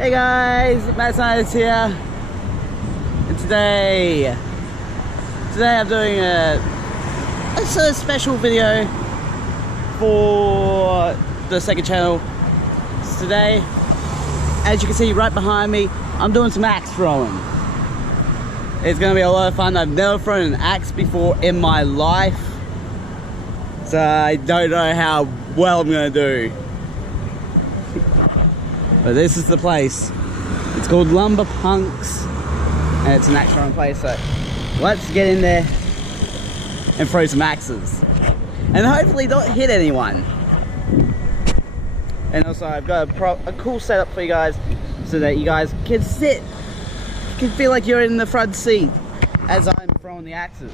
Hey guys, Matt Science here, and today I'm doing a special video for the second channel. So today, as you can see right behind me, I'm doing some axe throwing. It's gonna be a lot of fun. I've never thrown an axe before in my life, so I don't know how well I'm gonna do. But this is the place. It's called LumberPunks, and it's an axe throwing place. So let's get in there and throw some axes, and hopefully not hit anyone. And also, I've got a cool setup for you guys, so that you guys can sit, can feel like you're in the front seat as I'm throwing the axes.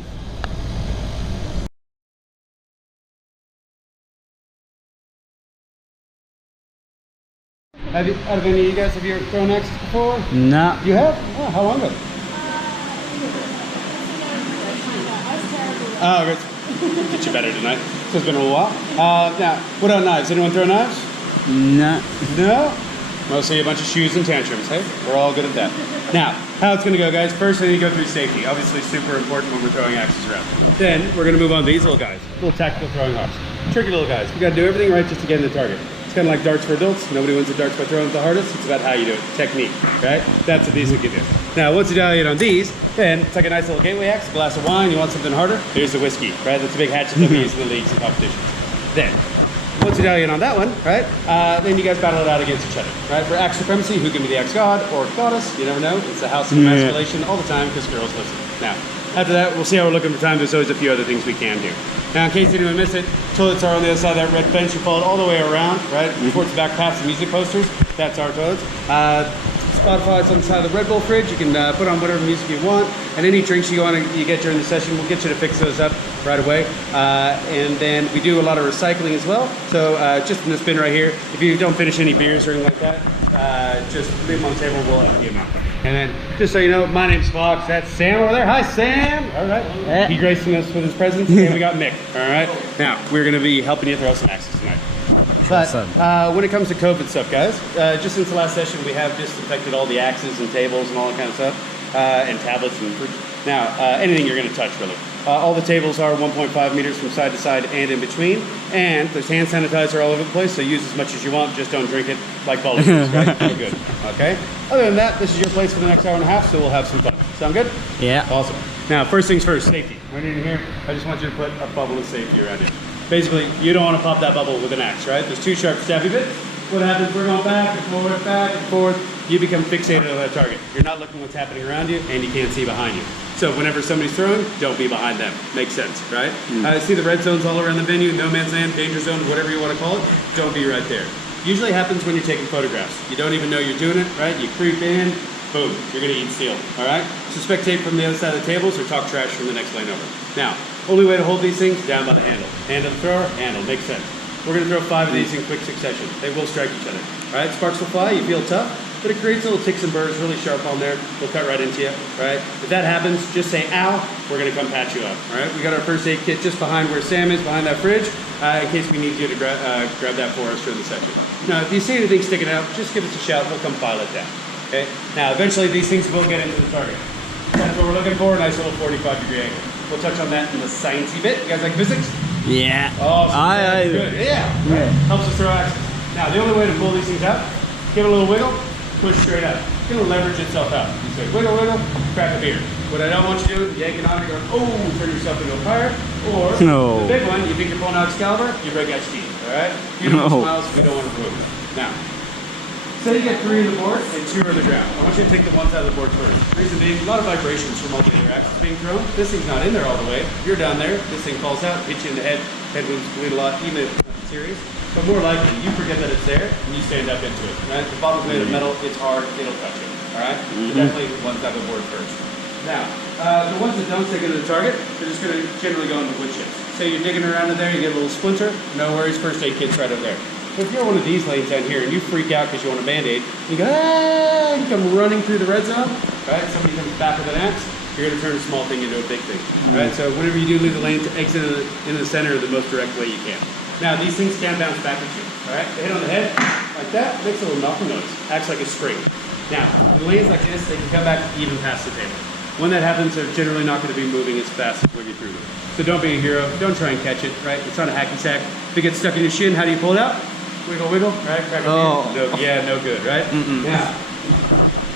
Out of any of you guys, have you ever thrown axes before? No. You have? Oh, how long ago? Oh, good. Get you better tonight. So it's been a little while. Now, what about knives? Anyone throw knives? No. No? Mostly a bunch of shoes and tantrums, hey? We're all good at that. Now, how it's gonna go, guys. First, I need to go through safety. Obviously, super important when we're throwing axes around. Then, we're gonna move on to these little guys. Little tactical throwing hawks. Tricky little guys. We gotta do everything right just to get in the target. It's kind of like darts for adults. Nobody wins the darts by throwing it the hardest. It's about how you do it. Technique, right? That's what these can do. Now, once you dial in on these, then it's like a nice little gateway axe, a glass of wine. You want something harder? Here's the whiskey, right? That's a big hatchet that we use in the leagues and competitions. Then, once you dial in on that one, right, then you guys battle it out against each other, right? For axe supremacy, who can be the axe god or goddess? You never know. It's the house of emasculation all the time because girls listen. Now, after that, we'll see how we're looking for time. There's always a few other things we can do. Now, in case anyone missed it, toilets are on the other side of that red fence. You follow it all the way around, right? Towards the back past the music posters. That's our toilets. Spotify's on the side of the Red Bull fridge. You can put on whatever music you want, and any drinks you get during the session, we'll get you to fix those up right away. And then we do a lot of recycling as well. So just in this bin right here, if you don't finish any beers or anything like that, just leave them on the table. We'll empty them out. And then, just so you know, my name's Fox. That's Sam over there. Hi, Sam. All right. He gracing us with his presence. And we got Mick. All right. Now we're going to be helping you throw some axes tonight. But when it comes to COVID stuff, guys, just since the last session, we have disinfected all the axes and tables and all that kind of stuff, and tablets and fruit. Now, anything you're going to touch, really. All the tables are 1.5 meters from side to side and in between, and there's hand sanitizer all over the place, so use as much as you want, just don't drink it like bottle juice, right? We're good, okay? Other than that, this is your place for the next hour and a half, so we'll have some fun. Sound good? Yeah. Awesome. Now, first things first, safety. Right in here, I just want you to put a bubble of safety around you. Basically, you don't want to pop that bubble with an axe, right? There's two sharp stabby bits. What happens, we're going back and forth. You become fixated on that target. You're not looking what's happening around you, and you can't see behind you. So whenever somebody's throwing, don't be behind them. Makes sense, right? See the red zones all around the venue, no man's land, danger zone, whatever you want to call it. Don't be right there. Usually happens when you're taking photographs. You don't even know you're doing it, right? You creep in, boom, you're gonna eat steel, all right? Suspect tape from the other side of the tables or talk trash from the next lane over. Now, only way to hold these things, down by the handle. Hand of the thrower, handle, makes sense. We're gonna throw 5 of these in quick succession. They will strike each other, all right? Sparks will fly, you feel tough, but it creates little ticks and burrs, really sharp on there. They'll cut right into you, right? If that happens, just say, ow, we're gonna come patch you up, all right? We got our first aid kit just behind where Sam is, behind that fridge, in case we need you to grab that for us during the session. Now, if you see anything sticking out, just give us a shout, we'll come file it down, okay? Now, eventually these things will get into the target. That's what we're looking for, a nice little 45-degree angle. We'll touch on that in the sciencey bit. You guys like physics? Yeah. Awesome. Good. Yeah. Right. Helps us throw axes. Now, the only way to pull these things out, give it a little wiggle, push straight up. It's going to leverage itself out. You say, wiggle, wiggle, crack a beer. What I don't want you to do, yanking on it, going, oh, turn yourself into a pirate. Or, the big one, you think you're pulling out Excalibur, you break out your teeth, all right? Beautiful smiles, we don't want to remove them. Now, say you get 3 on the board and 2 are on the ground. I want you to take the ones out of the board first. Reason being, a lot of vibrations from all the other axes being thrown. This thing's not in there all the way. You're down there, this thing falls out, hits you in the head. Head wounds bleed a lot, even if it's not serious. But more likely, you forget that it's there and you stand up into it, right? The bottom's made of metal, it's hard, it'll touch it, all right? So definitely the ones out of the board first. Now, the ones that don't stick into the target, they're just gonna generally go into wood chips. Say you're digging around in there, you get a little splinter, no worries, first aid kit's right over there. But if you're one of these lanes down here and you freak out because you want a Band-Aid, you go, ah, you come running through the red zone, right? Somebody comes back with an axe, you're gonna turn a small thing into a big thing, right? So whenever you do leave the lane, to exit in the center the most direct way you can. Now, these things can bounce back at you, all right? They hit on the head, like that, makes a little knocking noise, acts like a spring. Now, in lanes like this, they can come back even past the table. When that happens, they're generally not going to be moving as fast as when you threw them. So don't be a hero, don't try and catch it, right? It's not a hacky sack. If it gets stuck in your shin, how do you pull it out? Wiggle, wiggle, right? Crack it. No, yeah, no good, right? Now,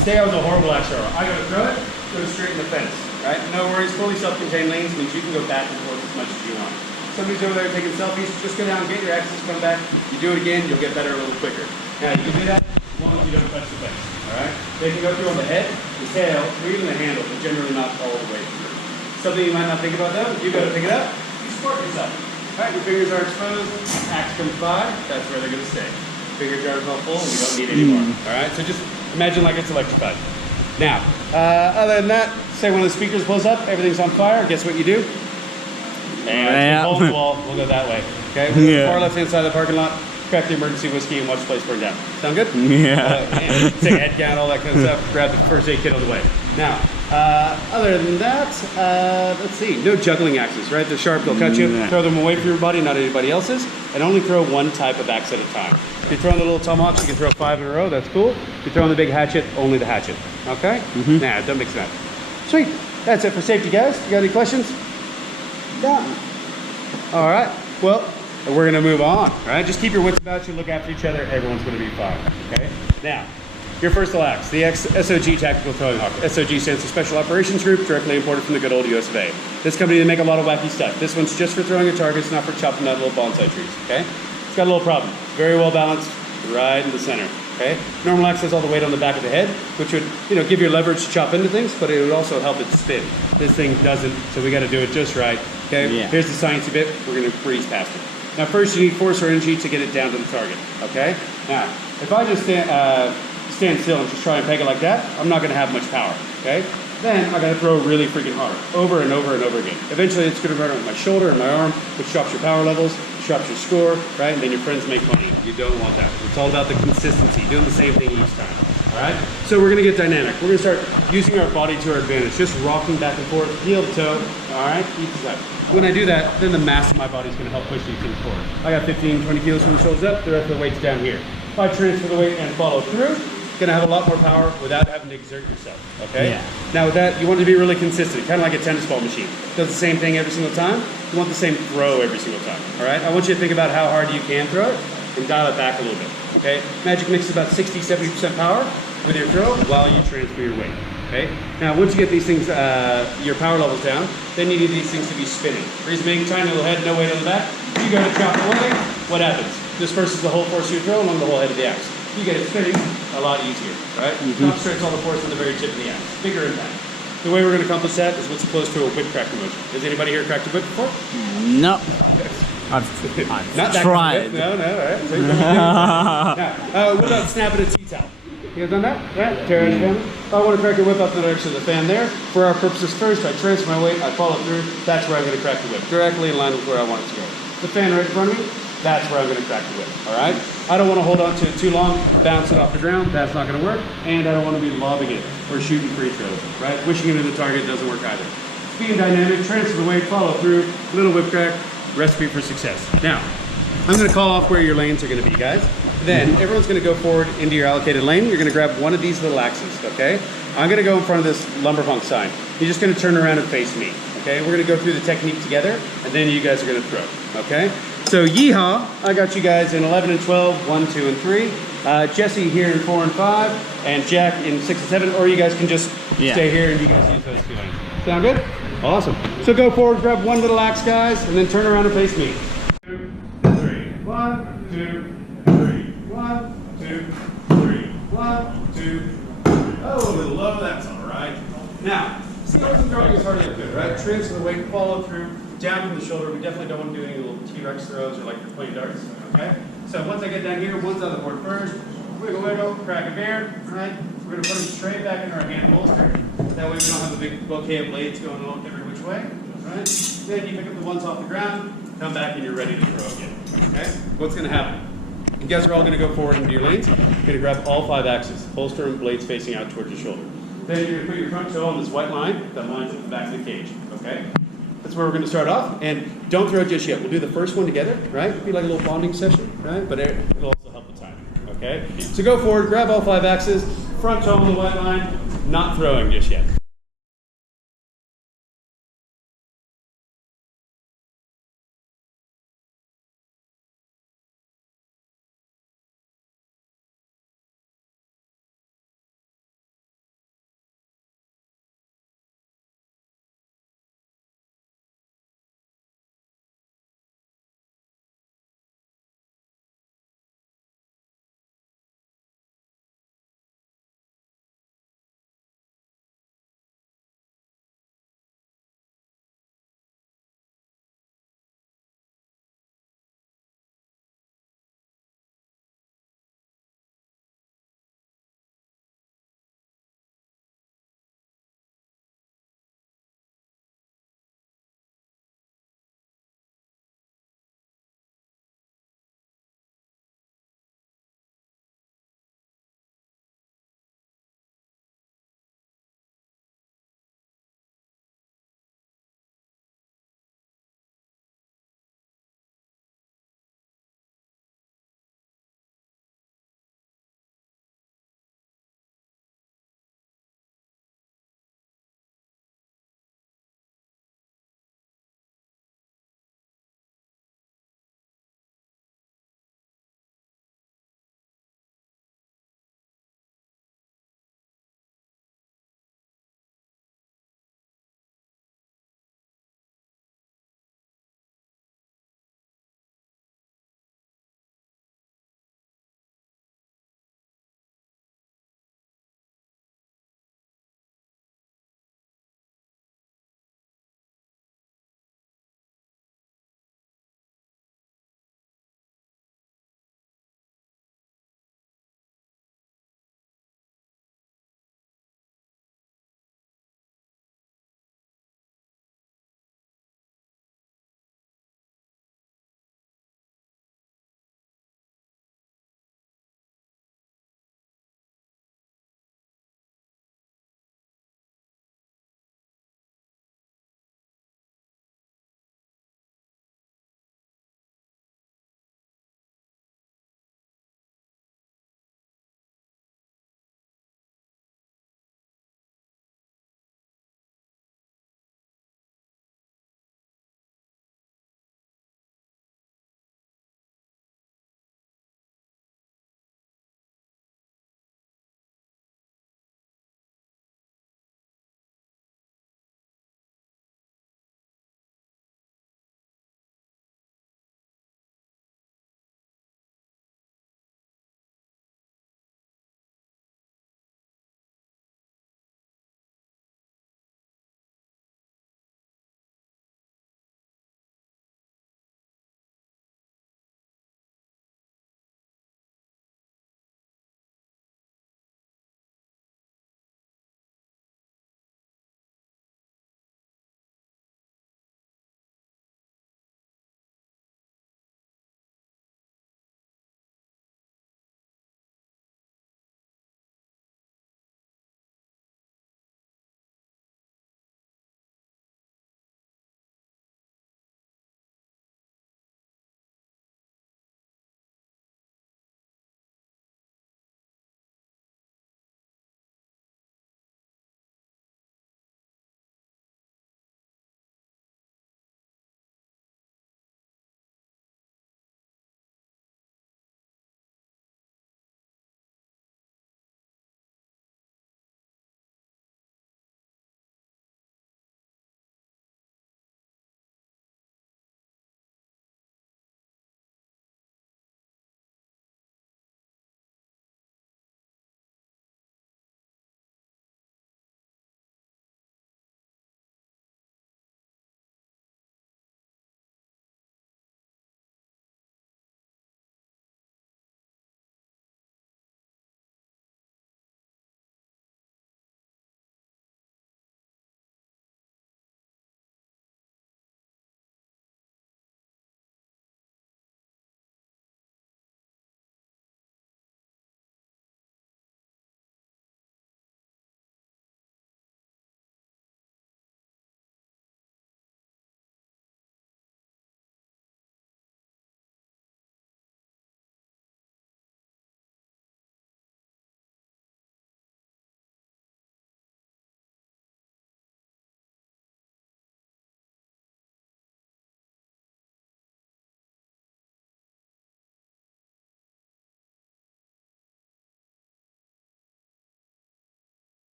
say I was a horrible axe thrower. I go to throw it, go straight in the fence, right? No worries, fully self-contained lanes means you can go back and forth as much as you want. Somebody's over there taking selfies, just go down, get your axes, come back. You do it again, you'll get better a little quicker. Now, you can do that as long as you don't touch the fence, all right? They can go through on the head, the tail, or even the handle, but generally not all the way through. Something you might not think about though, you go to pick it up, you support yourself. All right, your fingers are exposed, axe comes by, that's where they're gonna stay. Fingers are all full, and you don't need any more. All right, so just imagine like it's electrified. Now, other than that, say when the speakers blows up, everything's on fire, guess what you do? And hold the wall, we'll go that way. Okay, we'll go to the far left-hand side of the parking lot, crack the emergency whiskey, and watch the place burn down. Sound good? Yeah. Take a head count, all that kind of stuff, grab the first aid kit on the way. Now, other than that, let's see, no juggling axes, right? They're sharp, they'll cut you. Throw them away from your body, not anybody else's, and only throw one type of axe at a time. If you're throwing the little tomahawks, you can throw 5 in a row, that's cool. If you're throwing the big hatchet, only the hatchet, okay? Nah, don't mix that. Sweet, that's it for safety, guys. You got any questions? Yeah. All right, well, we're gonna move on, all right? Just keep your wits about you, look after each other, everyone's gonna be fine, okay? Now, your first little axe, the SOG Tactical Throwing Hawk. SOG stands for Special Operations Group, directly imported from the good old US of A. This company, they make a lot of wacky stuff. This one's just for throwing at targets, not for chopping down little bonsai trees, okay? It's got a little problem. It's very well balanced, right in the center, okay? Normal axe has all the weight on the back of the head, which would, give you leverage to chop into things, but it would also help it spin. This thing doesn't, so we gotta do it just right, okay? Yeah. Here's the sciencey bit, we're gonna breeze past it. Now first you need force or energy to get it down to the target, okay? Now, if I just stand still and just try and peg it like that, I'm not gonna have much power, okay? Then I gotta throw really freaking hard, over and over and over again. Eventually it's gonna run on my shoulder and my arm, which drops your power levels, drops your score, right? And then your friends make money. You don't want that. It's all about the consistency, doing the same thing each time, all right? So we're gonna get dynamic. We're gonna start using our body to our advantage, just rocking back and forth, heel to toe, all right? Each step. When I do that, then the mass of my body is gonna help push these things forward. I got 15, 20 kilos from the shoulders up, the rest of the weight's down here. If I transfer the weight and follow through, gonna have a lot more power without having to exert yourself, okay? Yeah. Now with that, you want to be really consistent, kind of like a tennis ball machine. Does the same thing every single time. You want the same throw every single time, all right? I want you to think about how hard you can throw it and dial it back a little bit, okay? Magic Mix is about 60, 70% power with your throw while you transfer your weight, okay? Now once you get these things, your power levels down, then you need these things to be spinning. Reason being, tiny little head, no weight on the back. You go to chop away, what happens? Disperses the whole force of your throw along the whole head of the axe. You get it spinning a lot easier, right? Concentrates all the force on the very tip of the axe. Bigger impact. The way we're going to accomplish that is what's close to a whip cracker motion. Has anybody here cracked a whip before? No. I've Not that tried. Kind of no, all right. So now, what about snapping a tea towel? You guys done that? Right? Tear it down. If I want to crack a whip up the direction of the fan there, for our purposes first, I transfer my weight, I follow through, that's where I'm going to crack the whip. Directly in line with where I want it to go. The fan right in front of me, that's where I'm going to crack the whip, all right? I don't want to hold on to it too long, bounce it off the ground, that's not going to work, and I don't want to be lobbing it or shooting free throws, right? Wishing it into the target doesn't work either. Being dynamic, transfer the weight, follow through, little whip crack, recipe for success. Now, I'm going to call off where your lanes are going to be, guys. Then everyone's going to go forward into your allocated lane. You're going to grab one of these little axes, okay? I'm going to go in front of this LumberPunk sign. You're just going to turn around and face me, okay? We're going to go through the technique together, and then you guys are going to throw, okay? So yeehaw, I got you guys in 11 and 12, 1, 2, and 3. Jesse here in 4 and 5, and Jack in 6 and 7, or you guys can just stay here and you guys use those 2 lanes. Sound good? Awesome. So go forward, grab one little axe, guys, and then turn around and face me. 2, 3. 1, 2, 3. 1, 2, 3. 1, 2, 3. Oh, a little low, that's all right. Now, see, I wasn't throwing as hard as I could, right? Transfer the weight, follow through, down from the shoulder. We definitely don't want to do any little T-Rex throws or like you're playing darts, okay? So once I get down here, one's on the board first, wiggle, wiggle, crack a bear, right? We're going to put them straight back in our hand holster. That way we don't have a big bouquet of blades going all every which way, right? Then you pick up the ones off the ground, come back and you're ready to throw again, okay? What's going to happen? You guys are all going to go forward into your lanes. You're going to grab all 5 axes, holster and blades facing out towards your shoulder. Then you're going to put your front toe on this white line that lines up the back of the cage, okay? That's where we're going to start off, and don't throw it just yet. We'll do the first one together, right? It'll be like a little bonding session, right? But it'll also help the timing, Okay? So go forward, grab all 5 axes, front toe on the white line, not throwing just yet.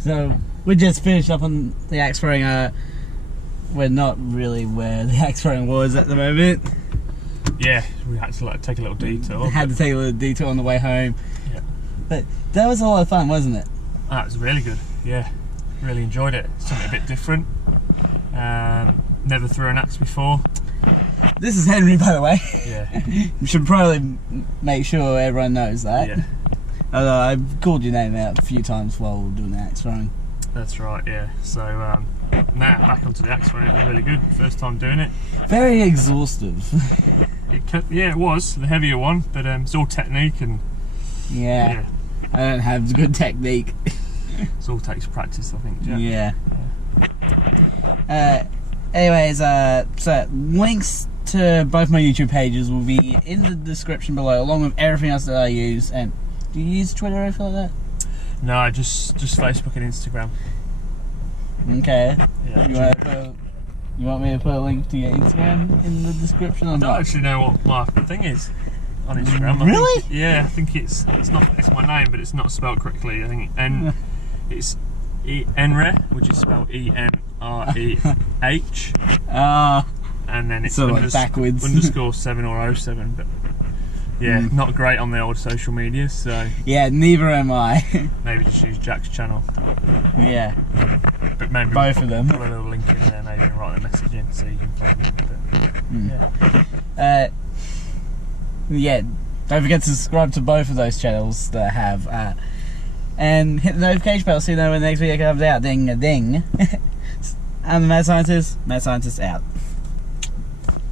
So we just finished up on the axe throwing. We're not really where the axe throwing was at the moment. Yeah, we had to like take a little detour. We had to take a little detour on the way home. Yeah. But that was a lot of fun, wasn't it? That was really good. Yeah, really enjoyed it. Something a bit different. Never threw an axe before. This is Henry, by the way. Yeah. We should probably make sure everyone knows that. Yeah. Although I've called your name out a few times while doing the axe throwing. That's right. Yeah. So now back onto the axe throwing. It was really good. First time doing it. Very exhaustive. It was the heavier one, but it's all technique and Yeah. I don't have good technique. It all takes practice, I think. Jack. Yeah. Anyways, so links to both my YouTube pages will be in the description below, along with everything else that I use. And do you use Twitter or anything like that? No, just Facebook and Instagram. Okay. Yeah. You want me to put a link to your Instagram in the description or I don't not? actually know what my thing is on Instagram. Really? I think it's my name, but it's not spelled correctly. I think it's Enre, which is spelled ENREH. And then it's sort of like backwards. _ 7 or 07, but yeah, not great on the old social media, so Yeah, neither am I. maybe just use Jack's channel. Yeah. But maybe Both put, of them. Put a little link in there, maybe, and write a message in so you can find it. But, yeah. Yeah, don't forget to subscribe to both of those channels that I have. And hit the notification bell so you know when the next video comes out. Ding a ding. I'm the Mad Scientist. Mad Scientist out.